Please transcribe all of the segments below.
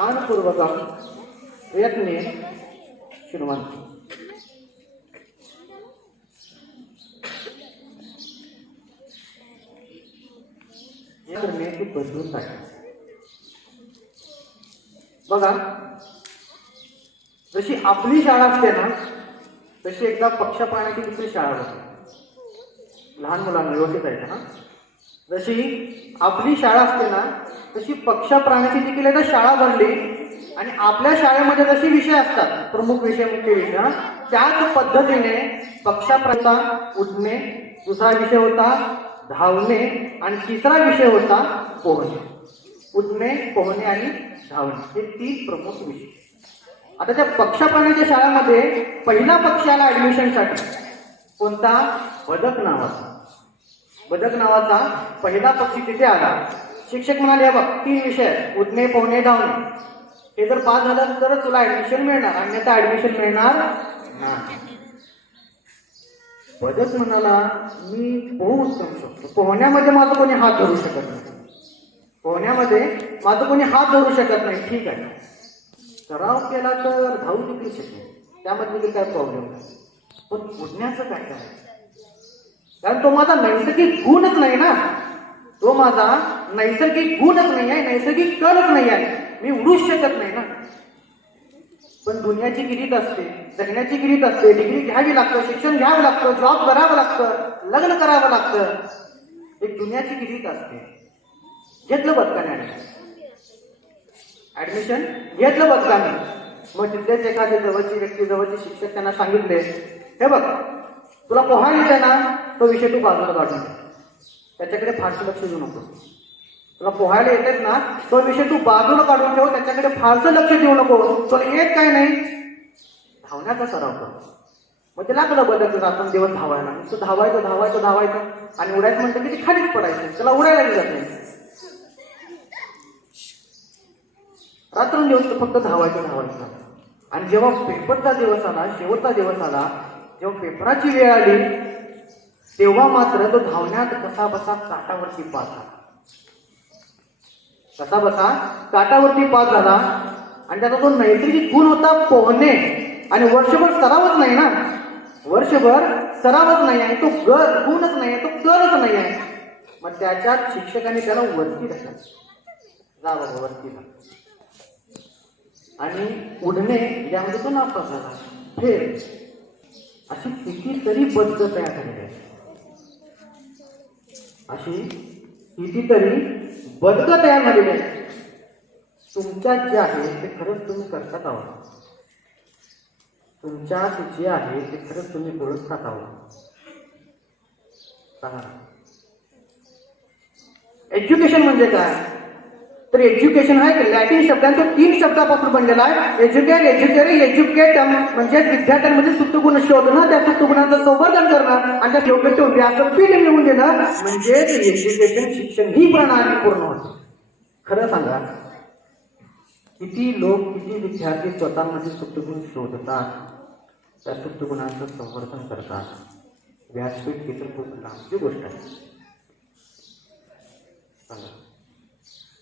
ध्यानपूर्वकं प्रयत्नेन शृण्वन्तु। करण्याची पद्धत आहे बघा। जशी आपली शाळा असते ना तशी एकदा पक्ष प्राण्याची दुसरी शाळा होती, लहान मुलांना व्यवस्थित आहे ना। जशी आपली शाळा असते ना तशी पक्ष प्राण्याची देखील एकदा शाळा भरली आणि आपल्या शाळेमध्ये जसे विषय असतात प्रमुख विषय मुख्य विषय त्याच पद्धतीने पक्षाप्रता उठणे, दुसरा विषय होता धावणे आणि तिसरा विषय होता पोहणे। उठणे, पोहणे आणि धावणे हे तीन प्रमुख विषय। आता त्या पक्ष प्राण्याच्या शाळेमध्ये पहिला पक्षाला ऍडमिशनसाठी कोणता बदक नावाचा पहिला पक्षी तिथे आला। शिक्षक म्हणाले बघ तीन विषय उठणे, पोहणे, धावणे हे जर पास झालं तरच तुला ऍडमिशन मिळणार, अन्यथा ऍडमिशन मिळणार नाही। बदक म्हणाला मी पोहू शकतो, पोहण्यामध्ये माझं कोणी हात धरू शकत नाही, पोहण्यामध्ये माझं कोणी हात धरू शकत नाही, ठीक आहे। सराव केला तर धावू देखील शकेल, त्यामध्ये देखील काय प्रॉब्लेम नाही, पण उडण्याचं काय करायचं? कारण तो माझा नैसर्गिक गुणच नाही ना, तो माझा नैसर्गिक गुणच नाही आहे, नैसर्गिक कलच नाही आहे, मी उडूच शकत नाही ना। पण दुनियाची गिरीत असते, जगण्याची गिरीत असते, डिग्री घ्यावी लागतं, शिक्षण घ्यावं लागतं, जॉब करावं लागतं, लग्न करावं लागतं, एक दुनियाची गिरीत असते। घेतलं बदकाने ऍडमिशन, घेतलं बदकाने। मग तिथेच एखाद्या जवळची व्यक्ती, जवळचे शिक्षक त्यांना सांगितले हे बघ तुला पोहायला येते ना तो विषय तू बाजूला काढून त्याच्याकडे फारसं लक्ष देऊ नको। तुला पोहायला येतेच ना तो विषय तू बाजूला काढून ठेव, त्याच्याकडे फारसं लक्ष देऊ नको, तुला येत काय नाही धावण्याचा सराव कर। मग ते लागलं बदक रात्र दिवस धावायला, नुसतं धावायचं आणि उडायचं म्हणतं की ते खालीच पडायचं, त्याला उडायला जात नाही। रात्रंदिवस फक्त धावायचं आणि जेव्हा पेपरचा दिवस आला, शेवटचा दिवस आला, जेव्हा पेपराची वेळ आली तेव्हा मात्र तो धावण्यात कसाबसा काटावरती पास झाला आणि त्याचा तो नैसर्गिक गुण होता पोहणे आणि वर्षभर सरावच नाही ना, वर्षभर सरावच नाही आहे, तो गुणच नाही आहे, तो करच नाही आहे। मग त्याच्यात शिक्षकांनी त्याला वरती धरलं, जा बाबा वरती जा, आणि उडणे यामध्ये तो नापास झाला, फेल। अशी कितीतरी पद्धत तयार झालेली आहे, अशी कितीतरी बदकं तयार झालेली आहे। तुमच्यात जे आहे ते खरंच तुम्ही करतात आहोत, तुमच्यात जे आहे ते खरंच तुम्ही ओळखतात आहोत। एज्युकेशन म्हणजे काय तर एज्युकेशन हा एक लॅटिन शब्दांच्या 3 शब्दापासून बनलेला आहे। एज्युकेट म्हणजे विद्यार्थ्यांमध्ये सुप्तगुण शोधणं, त्या सुप्तगुणांचं संवर्धन करणं आणि त्या योग्य तो व्यासपीठ मिळवून देणं म्हणजे एज्युकेशन शिक्षण ही प्रणाली पूर्ण होते। खरं सांगा किती लोक, किती विद्यार्थी स्वतःमध्ये सुप्तगुण शोधतात, त्या सुप्तगुणांचं संवर्धन करतात, व्यासपीठ ही तर खूप लांबची गोष्ट आहे।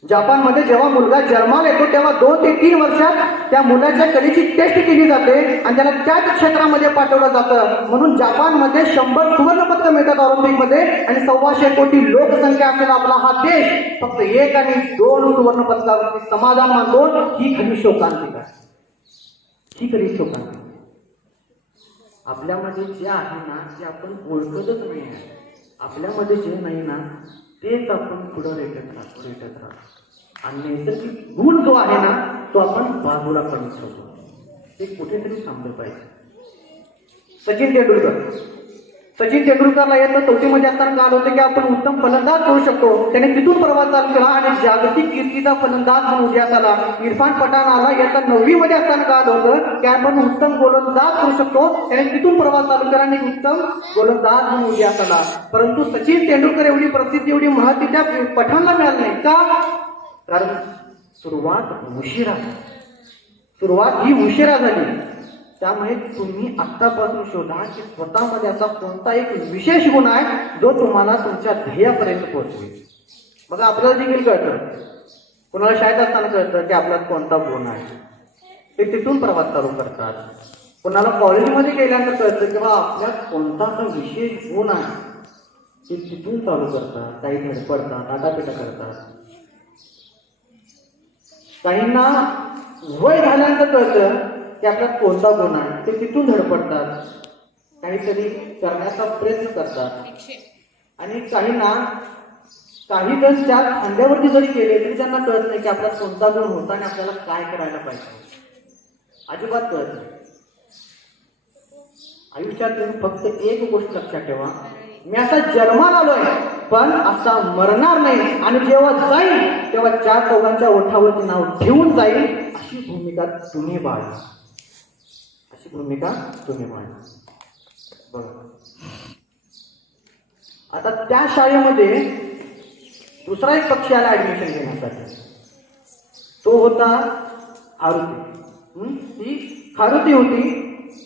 जपानमध्ये जेव्हा मुलगा जन्माला येतो तेव्हा 2 ते 3 वर्षात त्या मुलाच्या कलेची टेस्ट केली जाते आणि त्याला त्याच क्षेत्रामध्ये पाठवलं जातं। म्हणून जपानमध्ये 100 सुवर्ण पदकं मिळतात ऑलिम्पिकमध्ये आणि 125 कोटी लोकसंख्या असलेला आपला हा देश फक्त 1 आणि 2 सुवर्ण पदकावरती समाधान मानतो। ही खरी शोकांतिका, ही खरी शोकांतिका। आपल्यामध्ये जे आहे ना ते आपण ओळखतच नाही आहे, आपल्यामध्ये जे नाही ना तेच आपण पुढे रेटत राहतो आणि नैसर्गिक गुण जो आहे ना तो आपण बाजूला करून ठेवतो, ते कुठेतरी थांबलं पाहिजे। सचिन तेंडुलकरला येतं 4थी मध्ये असताना काल होतं की आपण उत्तम फलंदाज करू शकतो, त्याने तिथून प्रवास चालू केला आणि जागतिक कीर्तीचा फलंदाज म्हणून उदयास आला। इरफान पठाणला येतं 9वी मध्ये असताना काल होतं की आपण उत्तम गोलंदाज करू शकतो, त्याने तिथून प्रवास चालू केला आणि उत्तम गोलंदाज म्हणून उदयास आला। परंतु सचिन तेंडुलकर एवढी प्रसिद्धी, एवढी महत्त्व त्या पठाणला मिळाली नाही का? कारण सुरुवात ही उशिरा झाली। त्यामुळे तुम्ही आत्तापासून शोधा की स्वतःमध्ये असा कोणता एक विशेष गुण आहे जो तुम्हाला तुमच्या ध्येयापर्यंत पोहोचवेल। बघा आपल्याला देखील कळतं कुणाला शाळेत असताना कळतं की आपल्यात कोणता गुण आहे, ते तिथून प्रवास चालू करतात. कुणाला कॉलेजमध्ये गेल्यानंतर कळतं की बा आपल्यात कोणता हा विशेष गुण आहे, ते तिथून चालू करतात. काही धडपडतात, आटापिटा करतात. काहींना वय झाल्यानंतर कळतं की आपल्यात कोणता गुण आहे, ते तिथून धडपडतात, काहीतरी करण्याचा प्रयत्न करतात. आणि काहींना काही जण त्या खांद्यावरती जरी गेले तरी त्यांना कळत नाही की आपल्यात कोणता गुण होता आणि आपल्याला काय करायला पाहिजे. अजिबात कळत नाही. आयुष्यात तुम्ही फक्त एक गोष्ट लक्षात ठेवा, मी असा जन्माला आलोय पण असा मरणार नाही, आणि जेव्हा जाईल तेव्हा चार चौघांच्या ओठावरती नाव घेऊन जाईल, अशी भूमिका तुम्ही बाळगा. अशी भूमिका तुम्ही बाळगा. बघा, आता त्या शाळेमध्ये दुसरा एक पक्षी आला ऍडमिशन घेण्यासाठी. तो होता खारुती. ही खारुती होती.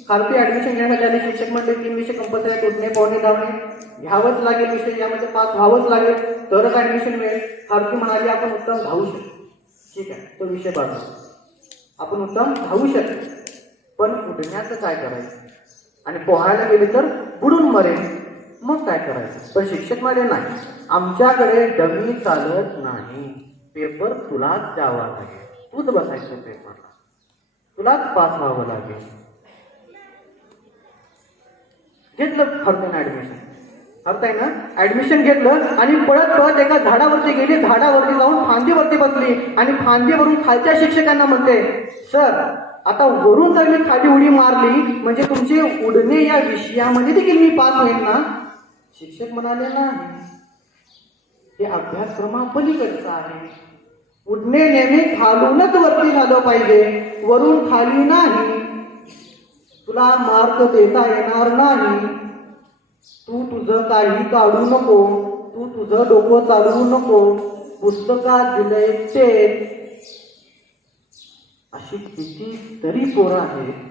खारुती ऍडमिशन घेण्यासाठी आली. शिक्षक म्हणले 3 विषय कंपल्सरी, उठणे, पोहणे, धावणे घ्यावंच लागेल विषय, यामध्ये पास व्हावंच लागेल तरच ऍडमिशन मिळेल. खारुती म्हणाली आपण उत्तम धावू शकतो. ठीक आहे, तो विषय बाजूला, आपण उत्तम धावू शकतो, पण उठण्याचं काय करायचं, आणि पोहायला गेले तर बुडून मरेल, मग काय करायचं. पण शिक्षक म्हणाले नाही, आमच्याकडे डमी चालत नाही, पेपर तुलाच द्यावा लागेल, तूच बसायचं पेपरला, तुलाच पास व्हावं लागेल. घेतलं खारुतीनं ऍडमिशन. आहे ना, ऍडमिशन घेतलं आणि पळत पळत एका झाडावरती गेली. झाडावरती जाऊन फांदीवरती बसली आणि फांदीवरून खालच्या शिक्षकांना म्हणते, सर आता वरून जर मी खाली उडी मारली म्हणजे तुमचे उडणे या विषयामध्ये देखील मी पास होईल ना. शिक्षक म्हणाले नाही, हे अभ्यासक्रमापलीकडचं आहे. उडणे नेहमी खालूनच वरती झालं पाहिजे, वरून खाली नाही. तुला मार्क देता येणार नाही. तू तुझं काही काढू नको, तू तुझं डोकं चालवू नको, पुस्तकात दिलंय ते. अशी किती तरी पोरं आहेत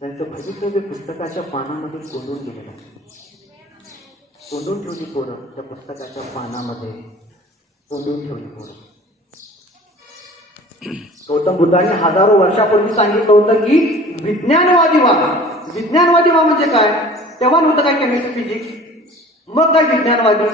त्यांचं भवितव्य पुस्तकाच्या पानामध्ये कोंडून गेलेलं आहे. कोंडून ठेवली पोरं त्या पुस्तकाच्या पानामध्ये, कोंडून ठेवली पोरं. गौतम बुद्धांनी हजारो वर्षापूर्वी सांगितलं होतं की विज्ञानवादी व्हा. विज्ञानवादी व्हा म्हणजे काय, तेव्हा नव्हतं काय केमिस्ट्री फिजिक्स, मग काय विज्ञानवादी.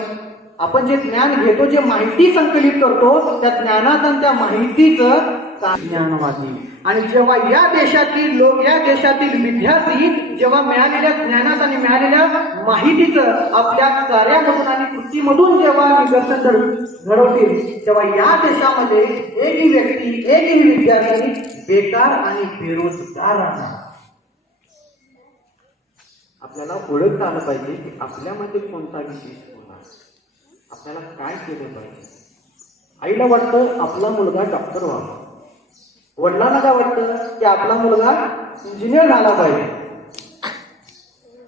आपण जे ज्ञान घेतो, जे माहिती संकलित करतो, त्या ज्ञानात आणि त्या माहितीचं ज्ञानवादी. आणि जेव्हा या देशातील लोक, या देशातील विद्यार्थी जेव्हा मिळालेल्या ज्ञानात आणि मिळालेल्या माहितीचं आपल्या कार्यामधून आणि कृतीमधून जेव्हा निदर्शन घडवतील, तेव्हा या देशामध्ये एकही व्यक्ती, एकही विद्यार्थी बेकार आणि बेरोजगार राहणार. आपल्याला ओळखता आलं पाहिजे की आपल्यामध्ये कोणता विशेष गुण आहे, आपल्याला काय केलं पाहिजे. आईला वाटतं आपला मुलगा डॉक्टर व्हावा, वडिलांना काय वाटतं की आपला मुलगा इंजिनियर झाला पाहिजे,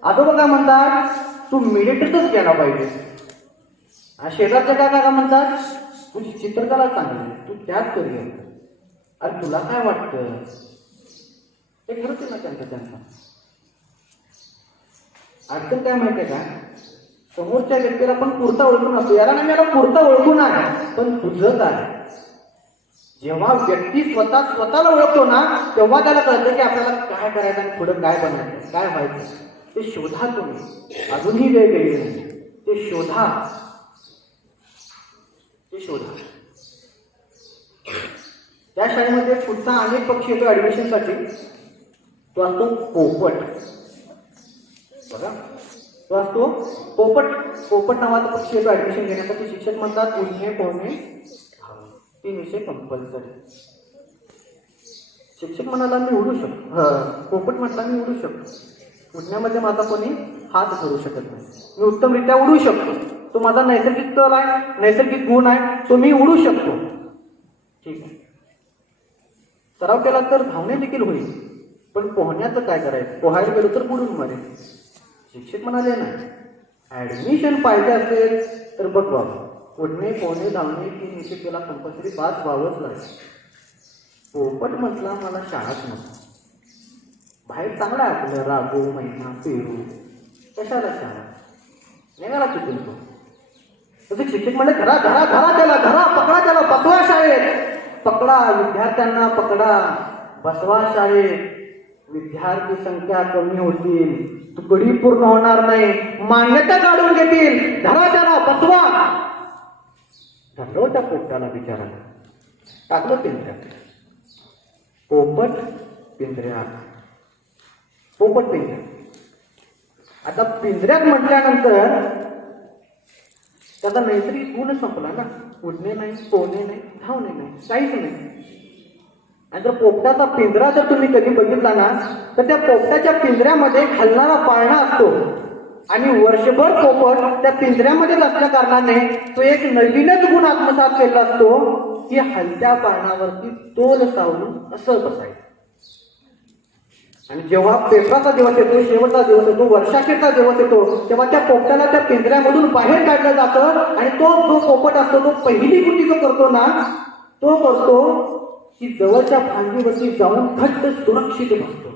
आजोबा काय म्हणतात तू मिलिटरीतच गेला पाहिजे, शेजारच्या काय म्हणतात तुझी चित्रकला चांगली, तू त्यात करूया. अरे तुला काय वाटतं, ते खरंच ना त्यांचा. अडचण काय माहितीये का, समोरच्या व्यक्तीला आपण पुरता ओळखून असतो, याला नाही याला पुरता ओळखून आहे, पण तुझं काय. जेव्हा व्यक्ती स्वतःला ओळखतो ना, तेव्हा त्याला कळतं की आपल्याला काय करायचं आणि पुढे काय बनायचं, काय व्हायचं. ते शोधा तुम्ही, अजूनही वेळ गेली नाही, ते शोधा. त्या शाळेमध्ये पुढचा अनेक पक्षी येतो ऍडमिशनसाठी. तो असतो पोपट. बघा, तो असतो पोपट नावाचा पक्षी येतो ऍडमिशन घेण्यासाठी. शिक्षक म्हणतात उडणे, पोहणे, 3 विषय कंपल्सरी. शिक्षक म्हणाला मी उडू शकतो, पोपट म्हटला मी उडू शकतो, उडण्यामध्ये माझा कोणी हात धरू शकत नाही, मी उत्तमरित्या उडू शकतो, तो माझा नैसर्गिक कल आहे, नैसर्गिक गुण आहे, तो मी उडू शकतो. ठीक आहे, सराव केला तर धावणे देखील होईल, पण पोहण्याचं काय करायचं, पोहायला गेलो तर बुडून मरेल. शिक्षक म्हणाले ना, ऍडमिशन पाहिजे असेल तर बघ बाबा, उडणे, पोहणे, धावणे 3 विषय तुला कंपल्सरी पास व्हावंच लागेल. पोपट म्हटला मला शाळाच नको, बाहेर चांगला आहे आपलं रागो, मैना, पेरू, कशाला शाळा, निघाला तिथून तो. तसे शिक्षक म्हणले धरा धरा धरा त्याला, धरा पकडा त्याला, बसवा शाळेत, पकडा विद्यार्थ्यांना, पकडा बसवा शाळेत. विद्यार्थी संख्या कमी होतील, तुकडी पूर्ण होणार नाही, मान्यता काढून घेतील. धरा त्याला, बसवा. धरलो त्या पोपटाला बिचाराला, टाकलं पिंजऱ्यात. पोपट पिंजऱ्यात, पोपट पिंजऱ्यात. आता पिंजऱ्यात म्हटल्यानंतर त्याचा नैसर्गिक गुण संपला ना. उडणे नाही, पोहणे नाही, धावणे नाही, काहीच नाही. आणि जर पोपटाचा पिंजरा जर तुम्ही कधी बघितला ना, तर त्या पोपटाच्या पिंजऱ्यामध्ये हलणारा पाळणा असतो आणि वर्षभर पोपट त्या पिंजऱ्यामध्येच असल्या कारणाने तो एक नवीनच गुण आत्मसात केला असतो की हलत्या पाळणावरती तोल सावरून असं बसायचं. आणि जेव्हा पेपराचा दिवस येतो, शेवटचा दिवस येतो, वर्षाखेरचा दिवस येतो, तेव्हा त्या पोपटाला त्या पिंजऱ्यामधून बाहेर काढलं जातं आणि तो जो पोपट असतो तो पहिली कृती जो करतो ना, तो करतो की जवळच्या फांदीवरती जाऊन घट्ट सुरक्षित बसतो.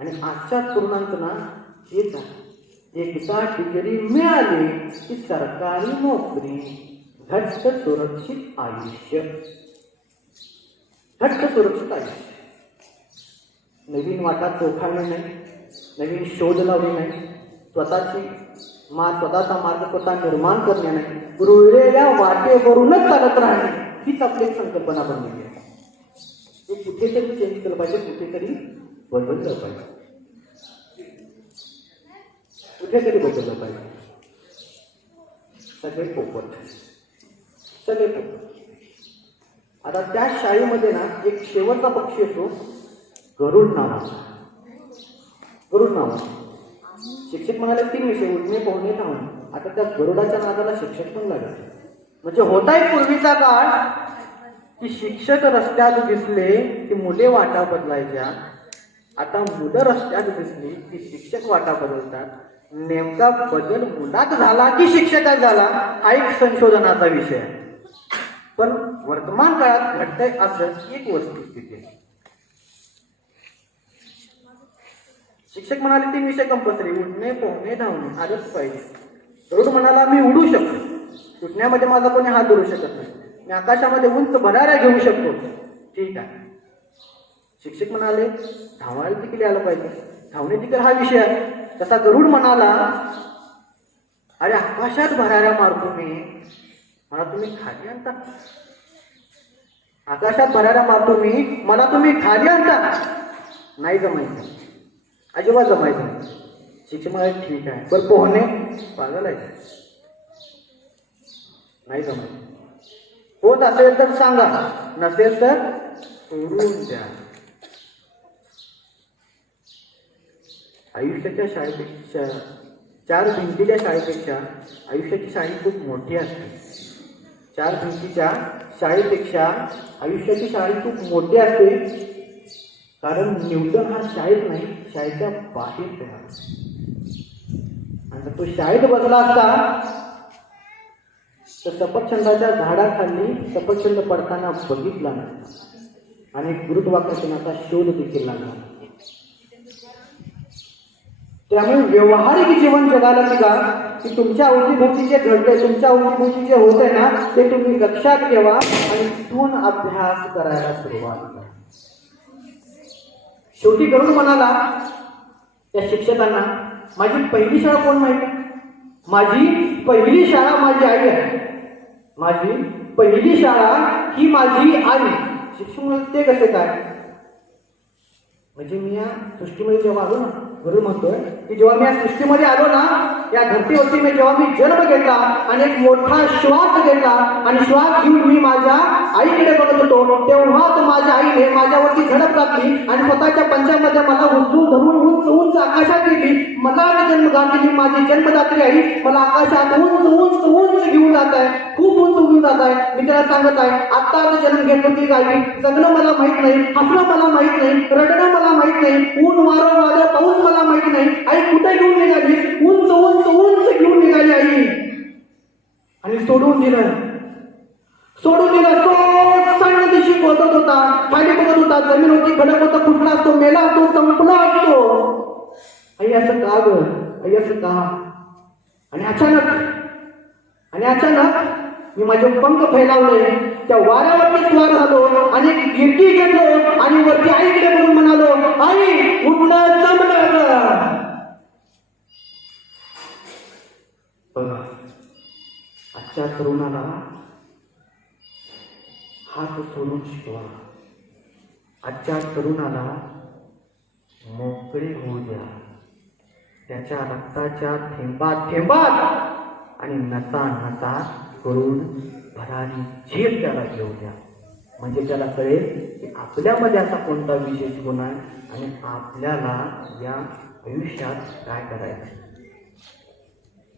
आणि आजच्या तरुणांचं ना हेच आहे, एकदा डिग्री मिळाली की सरकारी नोकरी, घट्ट सुरक्षित आयुष्य, घट्ट सुरक्षित आयुष्य. नवीन वाटा चोखाळणे नाही, नवीन शोध लावणे नाही, स्वतःचा मार्ग स्वतः निर्माण करणे नाही, रुळलेल्या वाटेवरूनच चालत राहणे, हीच आपली एक संकल्पना बनलेली आहे. हे कुठेतरी चेंज केलं पाहिजे, कुठेतरी बदललं पाहिजे, कुठेतरी बदललं पाहिजे. सगळे पोपट, सगळे पोपट. आता त्या शाळेमध्ये ना एक शेवटचा पक्षी येतो, गरुड नावाचा. गरुड नावाचा. शिक्षक म्हणाले 3 विषय, उठणे, पोहणे, धावणे. आता त्या गरुडाच्या नादाला शिक्षक पण लागले. म्हणजे होता एक पूर्वीचा काळ की शिक्षक रस्त्यात दिसले की मुले वाटा बदलायच्या. आता मुलं रस्त्यात दिसली की शिक्षक वाटा बदलतात. नेमका बदल मुलात झाला की शिक्षकात झाला, हा एक संशोधनाचा विषय आहे. पण वर्तमान काळात घडतंय असं एक वस्तुस्थिती आहे. शिक्षक म्हणाले 3 विषय कंपल्सरी, उठणे, पोहणे, धावणे आलंच पाहिजे. गरुड म्हणाला मी उडू शकतो, उठण्यामध्ये माझा कोणी हात धरू शकत नाही, मी आकाशामध्ये उंच भराऱ्या घेऊ शकतो. ठीक आहे. शिक्षक म्हणाले धावायला देखील आलं पाहिजे, धावणे देखील हा विषय आहे. तसा गरुड म्हणाला अरे आकाशात भराऱ्या मारतो मी, मला तुम्ही खाली आणता. आकाशात भराऱ्या मारतो मी, मला तुम्ही खाली आणता. नाही जमायचं, अजिबात जमायचं नाही. शिक्षक म्हणाले ठीक आहे. पण पोहणे, पागल आहे, नाही जमायचं. होत असेल तर सांगा, नसेल तर सोडून द्या. आयुष्याच्या शाळेपेक्षा, 4 भिंतीच्या शाळेपेक्षा आयुष्याची शाळा खूप मोठी असते. 4 भिंतीच्या शाळेपेक्षा आयुष्याची शाळा खूप मोठी असते. कारण न्यूटन हा शाळेत नाही, शाळेच्या बाहेर तयार. आणि तो शाळेत बसला असता तर सफरचंदाच्या झाडाखाली सफरचंद पडताना बघितला नसता आणि गुरुत्वाकर्षणाचा शोध देखील लागला. त्यामुळे व्यवहारिक जीवन जगायला शिका की तुमच्या अवतीभोवती जे घडतंय, तुमच्या अवतीभोवती जे होत आहे ना, ते तुम्ही लक्षात ठेवा आणि तिथून अभ्यास करायला सुरुवात करा. शेवटी गरुड म्हणाला त्या शिक्षकांना, माझी पहिली शाळा कोण माहिती? माझी पहिली शाळा माझी आई आहे. माझी पहिली शाळा ही माझी आई. शिक्षक म्हणाले ते कसे काय? म्हणजे मी या सृष्टीमध्ये जेव्हा आलो ना, गरुड म्हणतोय की जेव्हा मी या सृष्टीमध्ये आलो ना, या धरतीवरती जेव्हा मी जन्म घेतला आणि एक मोठा श्वास घेतला आणि श्वास घेऊन मी माझ्या आईकडे बघत होतो, तेव्हाच माझ्या आईने माझ्यावरती झडप टाकली आणि स्वतःच्या पंजामध्ये मला उचलून धरून उंच उंच आकाशात गेली. मला जन्म घातली माझी जन्मदात्री आई मला आकाशात उंच उंच उंच घेऊन जात आहे, खूप उंच घेऊन जात आहे. मी त्याला सांगत आहे, आता जन्म घेतलो ती आई, जगणं मला माहित नाही, हसणं मला माहित नाही, रडणं मला माहित नाही, ऊन वारं वादळ पाऊस मला माहित नाही. आई कुठे घेऊन निघाली? उंच उंच उंच घेऊन निघाली आई. आणि सोडून दिलं. तो सण दिवशी बघत होता, खाली बघत होता, जमीन होती, खडक होता, फुटला असतो, मेला असतो, संपला असतो. आई असं का ग? आई असं का? आणि आणि अचानक मी माझे पंख फैलावले, त्या वाऱ्यावरती स्वार झालो आणि एक गिरकी घेतलो आणि वरती आईकडे बघून म्हणालो, आई उठणं जमलं ग. बघा, आजच्या तरुणाला हात सोडून शिकवा. आजच्या तरुणाला मोकळे होऊ द्या. त्याच्या रक्ताच्या थेंबात थेंबात आणि नसा नसा करून भरारी झेप त्याला घेऊ द्या. म्हणजे त्याला कळेल की आपल्यामध्ये असा कोणता विशेष गुण आहे आणि आपल्याला या आयुष्यात काय करायचं.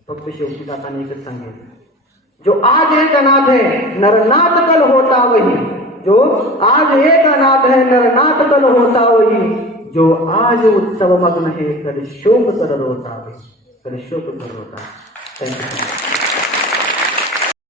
फक्त शेवटी जाताना एकच सांगेल, जो आज एक अनाथ है नरनाथ कल होता वही. जो आज एक अनाथ है नरनाथ कल होता वही. जो आज उत्सव मग्न है कल शोक कर रोता वही. कल शोक कर रोता. थँक्यू.